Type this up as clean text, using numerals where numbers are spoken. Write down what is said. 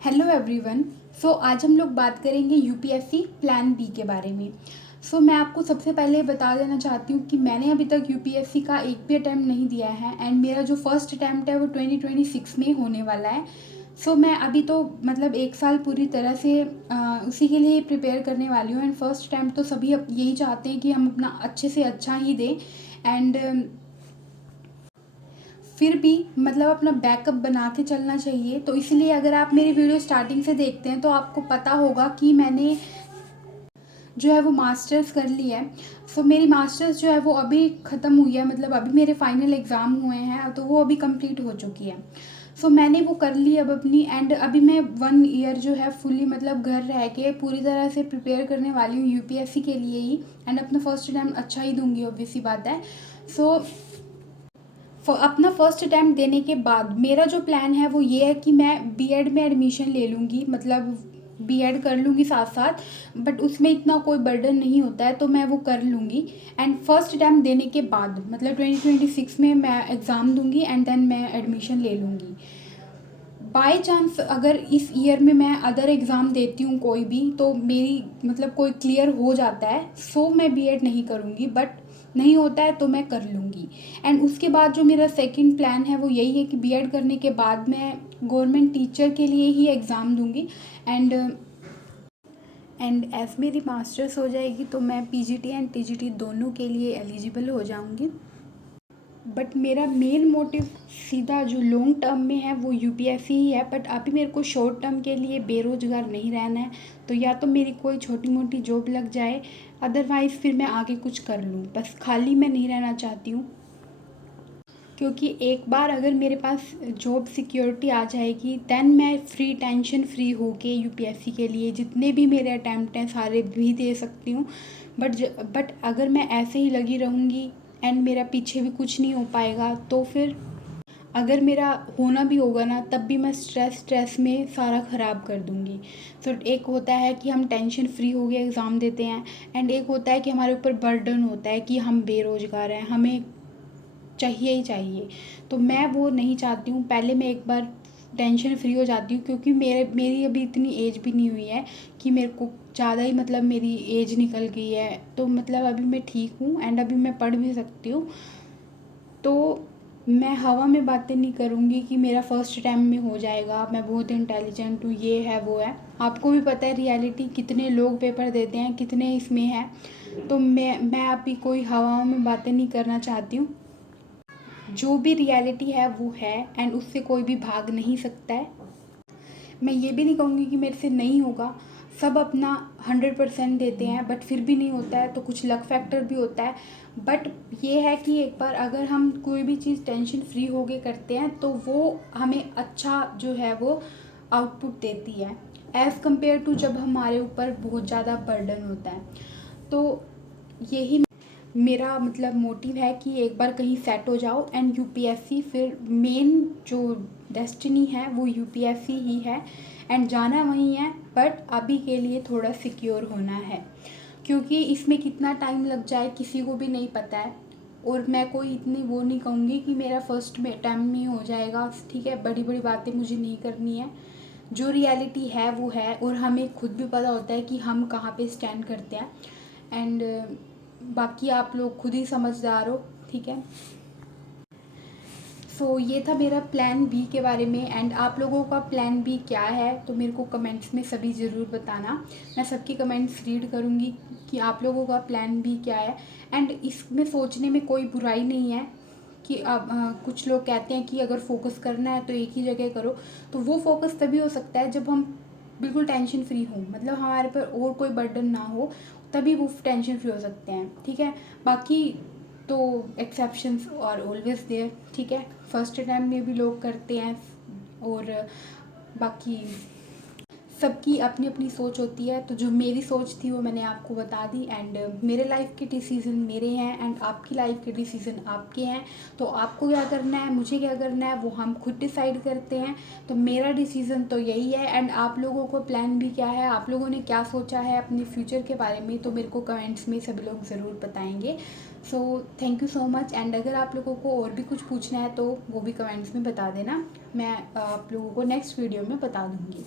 Hello everyone. आज हम लोग बात करेंगे यूपीएससी प्लान बी के बारे में। मैं आपको सबसे पहले बता देना चाहती हूँ कि मैंने अभी तक यूपीएससी का एक भी अटैम्प्ट नहीं दिया है एंड मेरा जो फर्स्ट अटैम्प्ट है वो 2026 में होने वाला है। मैं अभी तो मतलब एक साल पूरी तरह से उसी के लिए प्रिपेयर करने वाली हूँ एंड फर्स्ट अटैम्प्ट तो सभी अब यही चाहते हैं कि हम अपना अच्छे से अच्छा ही दें एंड फिर भी मतलब अपना बैकअप बना के चलना चाहिए। तो इसलिए अगर आप मेरी वीडियो स्टार्टिंग से देखते हैं तो आपको पता होगा कि मैंने जो है वो मास्टर्स कर ली है। मेरी मास्टर्स जो है वो अभी ख़त्म हुई है, मतलब अभी मेरे फाइनल एग्ज़ाम हुए हैं तो वो अभी कंप्लीट हो चुकी है। मैंने वो कर ली अब अपनी एंड अभी मैं 1 ईयर जो है फुल्ली मतलब घर रह के पूरी तरह से प्रिपेयर करने वाली हूँ यूपीएससी के लिए ही एंड अपना फर्स्ट अटैम्प्ट अच्छा ही दूंगी, ऑब्वियस सी बात है। सो अपना फर्स्ट अटैम्प्ट देने के बाद मेरा जो प्लान है वो ये है कि मैं बीएड में एडमिशन ले लूँगी, मतलब बीएड कर लूँगी साथ साथ, बट उसमें इतना कोई बर्डन नहीं होता है तो मैं वो कर लूँगी। एंड फर्स्ट अटैम्प्ट देने के बाद मतलब 2026 में मैं एग्ज़ाम दूँगी एंड देन मैं एडमिशन ले लूँगी। बाय चांस अगर इस ईयर में मैं अदर एग्ज़ाम देती हूँ कोई भी, तो मेरी मतलब कोई क्लियर हो जाता है मैं बीएड नहीं करूँगी, बट नहीं होता है तो मैं कर लूँगी। एंड उसके बाद जो मेरा सेकंड प्लान है वो यही है कि बीएड करने के बाद मैं गवर्नमेंट टीचर के लिए ही एग्ज़ाम दूँगी एंड एज़ मेरी मास्टर्स हो जाएगी तो मैं पीजीटी एंड टीजीटी दोनों के लिए एलिजिबल हो जाऊँगी। बट मेरा मेन मोटिव सीधा जो लॉन्ग टर्म में है वो यूपीएससी ही है, बट अभी मेरे को शॉर्ट टर्म के लिए बेरोज़गार नहीं रहना है। तो या तो मेरी कोई छोटी मोटी जॉब लग जाए, अदरवाइज़ फिर मैं आगे कुछ कर लूँ, बस खाली मैं नहीं रहना चाहती हूँ। क्योंकि एक बार अगर मेरे पास जॉब सिक्योरिटी आ जाएगी देन मैं फ्री टेंशन फ्री होके यूपीएससी के लिए जितने भी मेरे अटैम्प्ट हैं सारे भी दे सकती हूँ। बट अगर मैं ऐसे ही लगी रहूँगी एंड मेरा पीछे भी कुछ नहीं हो पाएगा तो फिर अगर मेरा होना भी होगा ना तब भी मैं स्ट्रेस में सारा ख़राब कर दूँगी। एक होता है कि हम टेंशन फ्री हो गए एग्ज़ाम देते हैं एंड एक होता है कि हमारे ऊपर बर्डन होता है कि हम बेरोज़गार हैं, हमें चाहिए ही चाहिए। तो मैं वो नहीं चाहती हूँ, पहले मैं एक बार टेंशन फ्री हो जाती हूँ क्योंकि मेरी अभी इतनी एज भी नहीं हुई है कि मेरे को ज़्यादा ही मतलब मेरी एज निकल गई है, तो मतलब अभी मैं ठीक हूँ एंड अभी मैं पढ़ भी सकती हूँ। तो मैं हवा में बातें नहीं करूँगी कि मेरा फर्स्ट टाइम में हो जाएगा, मैं बहुत इंटेलिजेंट हूँ, ये है वो है। आपको भी पता है रियलिटी कितने लोग पेपर देते हैं, कितने इसमें है। तो मैं अभी कोई हवा में बातें नहीं करना चाहती हूँ। जो भी रियलिटी है वो है एंड उससे कोई भी भाग नहीं सकता है। मैं ये भी नहीं कहूँगी कि मेरे से नहीं होगा, सब अपना 100% देते हैं बट फिर भी नहीं होता है तो कुछ लक फैक्टर भी होता है। बट ये है कि एक बार अगर हम कोई भी चीज़ टेंशन फ्री हो के करते हैं तो वो हमें अच्छा जो है वो आउटपुट देती है एज़ कम्पेयर टू जब हमारे ऊपर बहुत ज़्यादा बर्डन होता है। तो यही मेरा मतलब मोटिव है कि एक बार कहीं सेट हो जाओ एंड यूपीएससी फिर मेन जो डेस्टिनी है वो यूपीएससी ही है एंड जाना वहीं है, बट अभी के लिए थोड़ा सिक्योर होना है क्योंकि इसमें कितना टाइम लग जाए किसी को भी नहीं पता है। और मैं कोई इतनी वो नहीं कहूँगी कि मेरा फर्स्ट में टाइम में हो जाएगा, ठीक है, बड़ी बड़ी बातें मुझे नहीं करनी है। जो रियलिटी है वो है और हमें खुद भी पता होता है कि हम कहाँ पे स्टैंड करते हैं एंड बाकी आप लोग खुद ही समझदार हो, ठीक है। ये था मेरा प्लान बी के बारे में एंड आप लोगों का प्लान बी क्या है तो मेरे को कमेंट्स में सभी ज़रूर बताना। मैं सबकी कमेंट्स रीड करूँगी कि आप लोगों का प्लान बी क्या है एंड इसमें सोचने में कोई बुराई नहीं है कि अब कुछ लोग कहते हैं कि अगर फोकस करना है तो एक ही जगह करो, तो वो फोकस तभी हो सकता है जब हम बिल्कुल टेंशन फ्री हों, मतलब हमारे पर और कोई बर्डन ना हो, तभी वो टेंशन फ्री हो सकते हैं, ठीक है। बाकी तो एक्सेप्शंस और ऑलवेज देयर, ठीक है, फर्स्ट टाइम में भी लोग करते हैं और बाकी सबकी अपनी अपनी सोच होती है। तो जो मेरी सोच थी वो मैंने आपको बता दी एंड मेरे लाइफ के डिसीज़न मेरे हैं एंड आपकी लाइफ के डिसीज़न आपके हैं। तो आपको क्या करना है, मुझे क्या करना है, वो हम खुद डिसाइड करते हैं। तो मेरा डिसीज़न तो यही है एंड आप लोगों को प्लान भी क्या है, आप लोगों ने क्या सोचा है अपने फ्यूचर के बारे में, तो मेरे को कमेंट्स में सभी लोग ज़रूर बताएंगे। Thank you so much and अगर आप लोगों को और भी कुछ पूछना है तो वो भी कमेंट्स में बता देना, मैं आप लोगों को नेक्स्ट वीडियो में बता दूँगी।